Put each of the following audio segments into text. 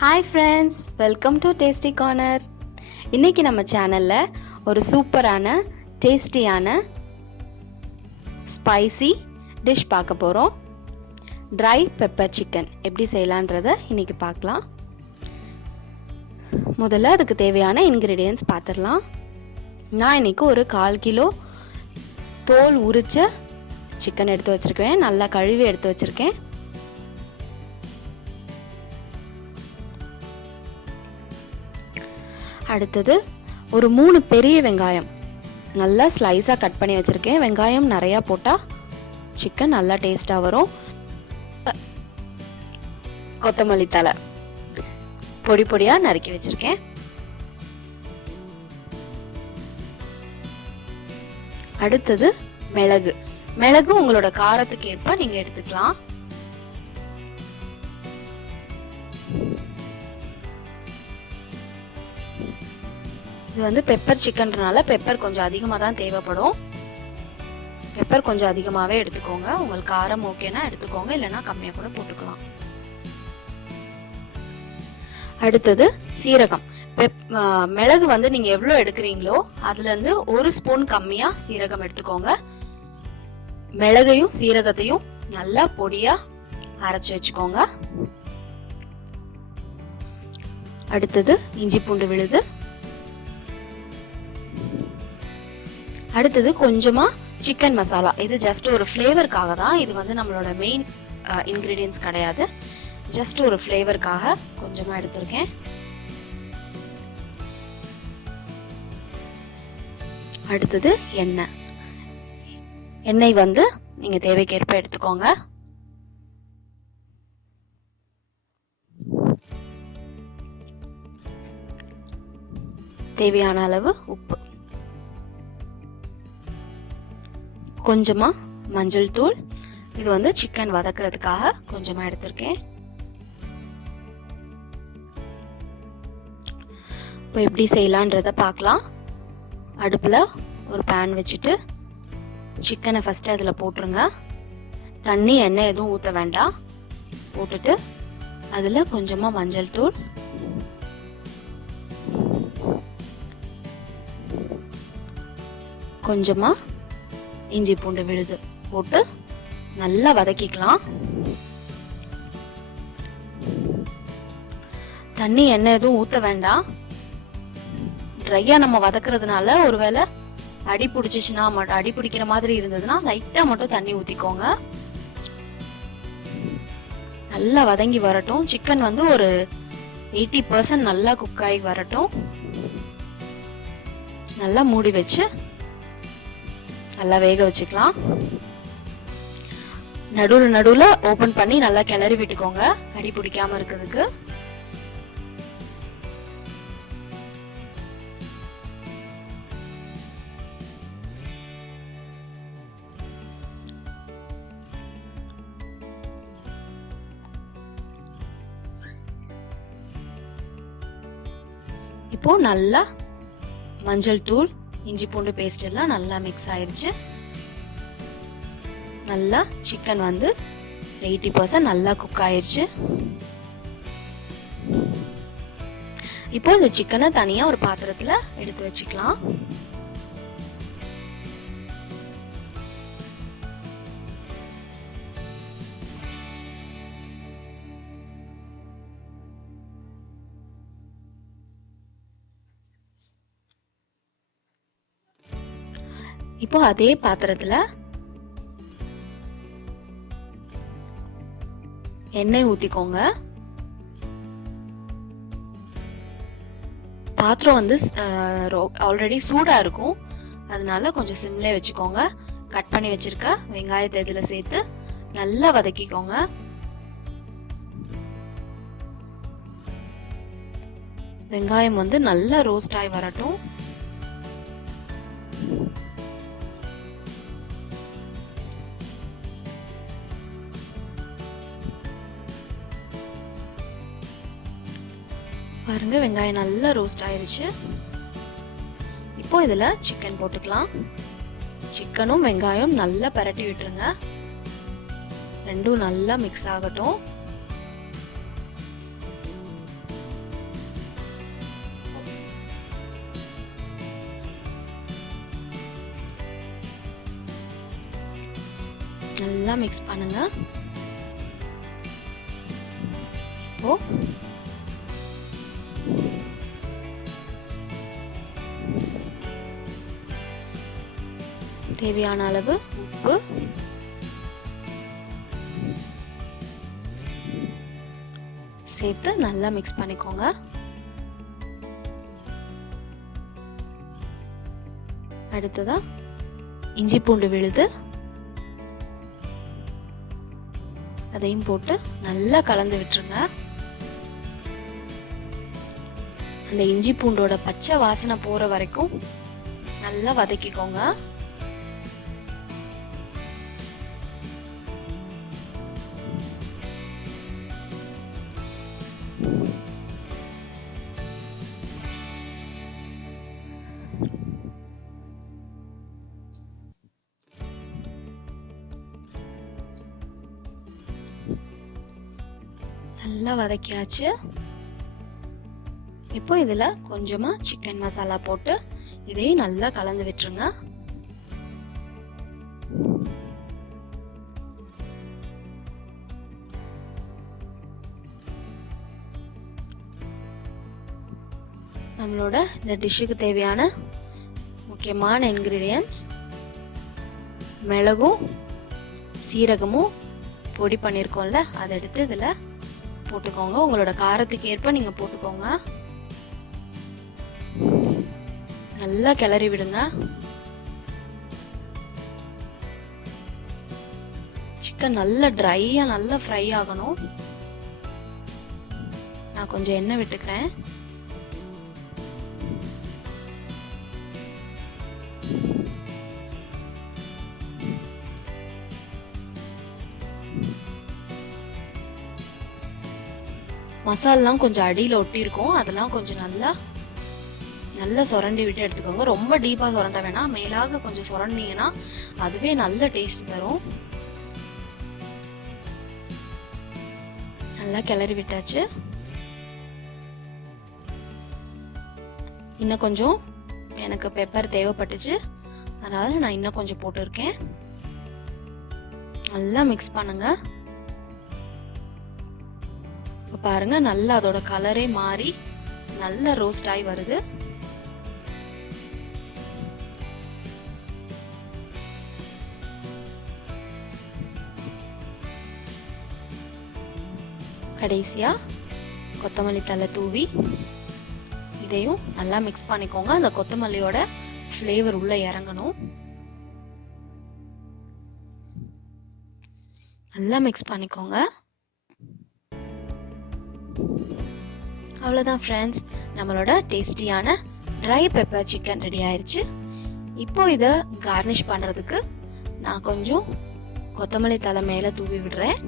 Hi friends, welcome to Tasty Corner. இன்னைக்கு நம்ம சேனல்ல ஒரு சூப்பரான டேஸ்டியான ஸ்பைசி டிஷ் பார்க்க போறோம். ட்ரை பெப்பர் சிக்கன் எப்படி செய்யலாம்ன்றதை இன்னைக்கு பார்க்கலாம். முதல்ல அதுக்கு தேவையான இன்கிரிடியன்ட்ஸ் பார்த்துடலாம். நான் இன்னைக்கு ஒரு 1/4 கிலோ தோல் உரிச்ச சிக்கன் எடுத்து வச்சிருக்கேன். நல்லா கழுவி எடுத்து வச்சிருக்கேன். அடுத்தது ஒரு 3 பெரிய வெங்காயம் நல்லா ஸ்லைஸாக கட் பண்ணி வச்சுருக்கேன். வெங்காயம் நிறையா போட்டால் சிக்கன் நல்லா டேஸ்ட்டாக வரும். கொத்தமல்லி தழை பொடி பொடியாக நறுக்கி வச்சுருக்கேன். அடுத்தது மிளகு உங்களோட காரத்துக்கு ஏற்ப நீங்கள் எடுத்துக்கலாம். இது வந்து பெப்பர் சிக்கன்றனால பெப்பர் கொஞ்சம் அதிகமாக தான் தேவைப்படும். பெப்பர் கொஞ்சம் அதிகமாகவே எடுத்துக்கோங்க. உங்களுக்கு காரம் ஓகேனா எடுத்துக்கோங்க, இல்லைன்னா கம்மியாக கூட போட்டுக்கலாம். அடுத்தது சீரகம். மிளகு வந்து நீங்கள் எவ்வளோ எடுக்கிறீங்களோ அதுலேருந்து 1 ஸ்பூன் கம்மியாக சீரகம் எடுத்துக்கோங்க. மிளகையும் சீரகத்தையும் நல்லா பொடியாக அரைச்சி வச்சுக்கோங்க. அடுத்தது இஞ்சி பூண்டு விழுது. அடுத்தது கொஞ்சமா சிக்கன் மசாலா. இது ஜஸ்ட் ஒரு ஃப்ளேவருக்காக தான். இது வந்து நம்மளோட மெயின் இன்கிரீடியன்ஸ் கிடையாது. ஜஸ்ட் ஒரு ஃப்ளேவருக்காக கொஞ்சமா எடுத்திருக்கேன். அடுத்தது எண்ணெய் வந்து நீங்க தேவைக்கேற்ப எடுத்துக்கோங்க. தேவையான அளவு உப்பு, கொஞ்சமா மஞ்சள் தூள். இது வந்து சிக்கன் வதக்குறதுக்காக கொஞ்சமா எடுத்திருக்கேன். இப்போ எப்படி செய்யலான்றத பார்க்கலாம். அடுப்புல ஒரு பேன் வச்சுட்டு சிக்கனை ஃபர்ஸ்ட் அதுல போட்டுருங்க. தண்ணி எண்ணெய் எதுவும் ஊற்ற வேண்டாம். போட்டுட்டு அதுல கொஞ்சமா மஞ்சள் தூள், கொஞ்சமா இஞ்சி பூண்டு விழுது போட்டு நல்லா வதக்கிக்கலாம். தண்ணி எண்ணெய் எதுவும் ஊத்த வேண்டாம். ட்ரையா நம்ம வதக்குறதுனால ஒருவேளை அடி பிடிச்சிச்சுன்னா அடி பிடிக்கிற மாதிரி இருந்ததுன்னா லைட்டா மட்டும் தண்ணி ஊத்திக்கோங்க. நல்லா வதங்கி வரட்டும். சிக்கன் வந்து ஒரு 80% நல்லா குக் ஆகி வரட்டும். நல்லா மூடி வச்சு நல்லா வேக வச்சுக்கலாம். நடுவுல ஓபன் பண்ணி நல்லா கிளறி விட்டுக்கோங்க, அடி பிடிக்காம இருக்கிறதுக்கு. இப்போ நல்லா மஞ்சள் தூள், இஞ்சி பூண்டு பேஸ்ட் எல்லாம் நல்லா மிக்ஸ் ஆயிருச்சு. நல்லா சிக்கன் வந்து 80% நல்லா குக் ஆயிருச்சு. இப்போ இந்த சிக்கனை தனியா ஒரு பாத்திரத்துல எடுத்து வச்சுக்கலாம். இப்போ அதே பாத்திரத்துல எண்ணெய் ஊத்திக்கோங்க. பாத்திரம் வந்து ஆல்ரெடி சூடா இருக்கும், அதனால கொஞ்சம் சிம்லே வச்சுக்கோங்க. கட் பண்ணி வச்சிருக்க வெங்காயத்தை இதுல சேர்த்து நல்லா வதக்கிக்கோங்க. வெங்காயம் வந்து நல்லா ரோஸ்ட் ஆகி வரட்டும். பாருங்க, வெங்காயம் நல்லா ரோஸ்ட் ஆயிருச்சு. இப்போ இதுல சிக்கன் போட்டுக்கலாம். சிக்கனும் வெங்காயம் நல்லா பரட்டி விட்டுருங்க. ரெண்டும் நல்லா மிக்ஸ் ஆகட்டும். நல்லா மிக்ஸ் பண்ணுங்க. ஓ தேவையான அளவு உப்பு, சேர்த்து நல்லா மிக்ஸ் பண்ணிக்கோங்க. அடுத்ததா இஞ்சி பூண்டு விழுது அதையும் போட்டு நல்லா கலந்து விட்டுருங்க. அந்த இஞ்சி பூண்டோட பச்சை வாசனை போற வரைக்கும் நல்லா வதக்கிக்கோங்க. நல்லா வதக்கியாச்சு. இப்போ இதுல கொஞ்சமா சிக்கன் மசாலா போட்டு இதையும் நல்லா கலந்து விட்டுருங்க. நம்மளோட இந்த டிஷ்ஷுக்கு தேவையான முக்கியமான இன்கிரீடியன்ட்ஸ் மிளகும் சீரகமும் பொடி பண்ணியிருக்கோம்ல, அதை எடுத்து இதில் போட்டுக்கோங்க. உங்களோட காரத்துக்கு ஏற்ப நீங்க போட்டுக்கோங்க. நல்லா கிளறி விடுங்க. சிக்கன் நல்லா ட்ரையா நல்லா ஃப்ரை ஆகணும். நான் கொஞ்சம் எண்ணெய் விட்டுக்கிறேன். மசாலாம் கொஞ்சம் அடியில் ஒட்டி இருக்கும், அதெல்லாம் கொஞ்சம் நல்லா சுரண்டி விட்டு எடுத்துக்கோங்க. ரொம்ப டீப்பாக சுரண்ட வேணாம், மேலாக கொஞ்சம் சுரண்டிங்கன்னா அதுவே நல்ல டேஸ்ட் தரும். நல்லா கிளறி விட்டாச்சு. இன்னும் கொஞ்சம் எனக்கு பெப்பர் தேவைப்பட்டுச்சு, அதனால நான் இன்னும் கொஞ்சம் போட்டிருக்கேன். நல்லா மிக்ஸ் பண்ணுங்க. பாருங்க, நல்லா அதோட கலரே மாறி நல்ல ரோஸ்ட் ஆகி வருது. கடைசியா கொத்தமல்லி தழை தூவி இதையும் நல்லா மிக்ஸ் பண்ணிக்கோங்க. அந்த கொத்தமல்லியோட ஃப்ளேவர் உள்ள இறங்கணும். நல்லா மிக்ஸ் பண்ணிக்கோங்க. அவ்வளோதான் ஃப்ரெண்ட்ஸ், நம்மளோட டேஸ்டியான ட்ரை பெப்பர் சிக்கன் ரெடி ஆயிடுச்சு. இப்போ இதை கார்னிஷ் பண்ணுறதுக்கு நான் கொஞ்சம் கொத்தமல்லி தழை மேலே தூவி விடுறேன்.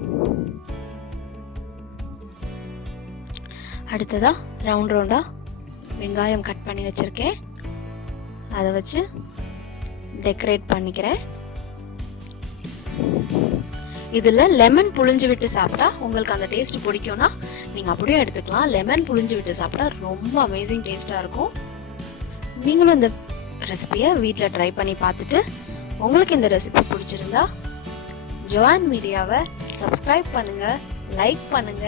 அடுத்ததா ரவுண்ட் ரவுண்டா வெங்காயம் கட் பண்ணி வச்சிருக்கேன், அதை வச்சு டெக்கரேட் பண்ணிக்கிறேன். இதுல லெமன் புழிஞ்சு விட்டு சாப்பிட்டா உங்களுக்கு அந்த டேஸ்ட் பிடிக்கும்னா நீங்க அப்படியே எடுத்துக்கலாம். லெமன் புழிஞ்சு விட்டு சாப்பிட்டா ரொம்ப அமேசிங் டேஸ்டா இருக்கும். நீங்களும் இந்த ரெசிபியை வீட்டில் ட்ரை பண்ணி பார்த்துட்டு உங்களுக்கு இந்த ரெசிபி பிடிச்சிருந்தா ஜோஆங் மீடியாவை சப்ஸ்கிரைப் பண்ணுங்க, லைக் பண்ணுங்க,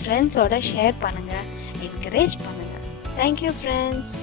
ஃப்ரெண்ட்ஸோட ஷேர் பண்ணுங்க, என்கரேஜ் பண்ணுங்க. Thank you friends.